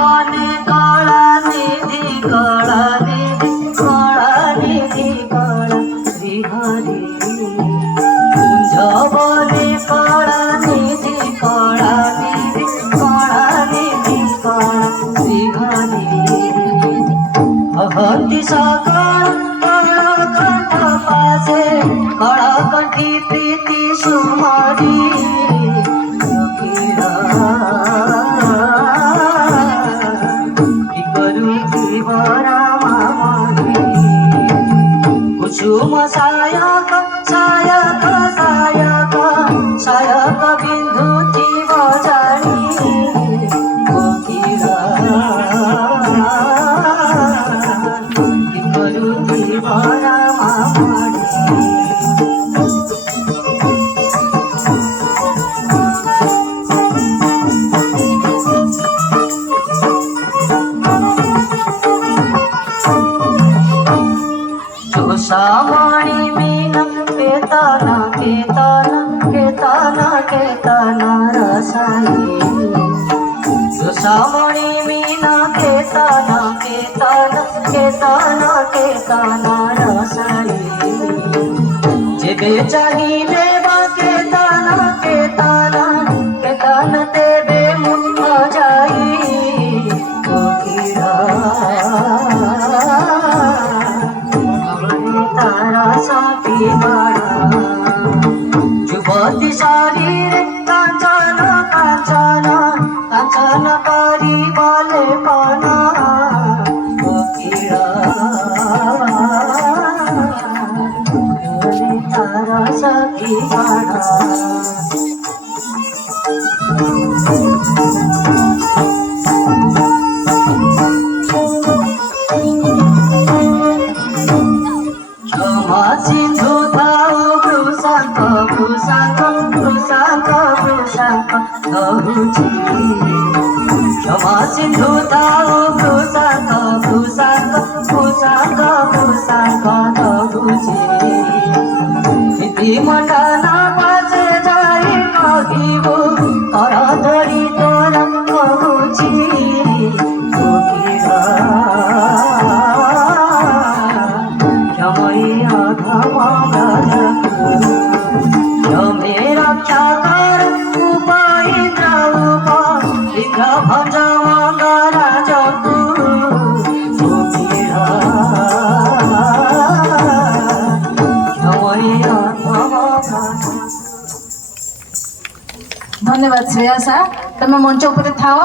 বনে কলা নিধি কলা নিধি কলা নিধি কলা শ্রীহরি কুঞ্জ বনে কলা নিধি কলা নিধি কলা নিধি কলা শ্রীহরি অহতি সকল কণ্ঠ পাশে কণ্ঠী প্রীতি সুমরি कुसुम सायक सायक सायक सायक बिंदु जीव जानी कोकिला करू जीव रामामणि सामणि मीना केतना केतना केतना केतना रसाई सामणि मीना केतना केतना केतना केतना रसाई जेबे चाहिए बा केतना केतना केतना तेबे मुख जाई कोकिला साथी बड़ा युवती शरीर कांचन कांचन कांचन करी बले पना कोकिला तारा साथी बड़ा सिंधु थाओ भ्रूशांक भ्रूशांक भ्रूशांक भ्रूशांक धरुची क्षमा सिंधु थाओ भ्रूशांक भ्रूशांक भ्रूशांक भ्रूशांक धरुची इति मंडना पासे जाई कहिबो कर धरी तोरा कहुची कोकिला रक्षा कर उपाय भज मंगला जगु धन्यवाद श्रेया सा तमे मंच उपरे थाओ।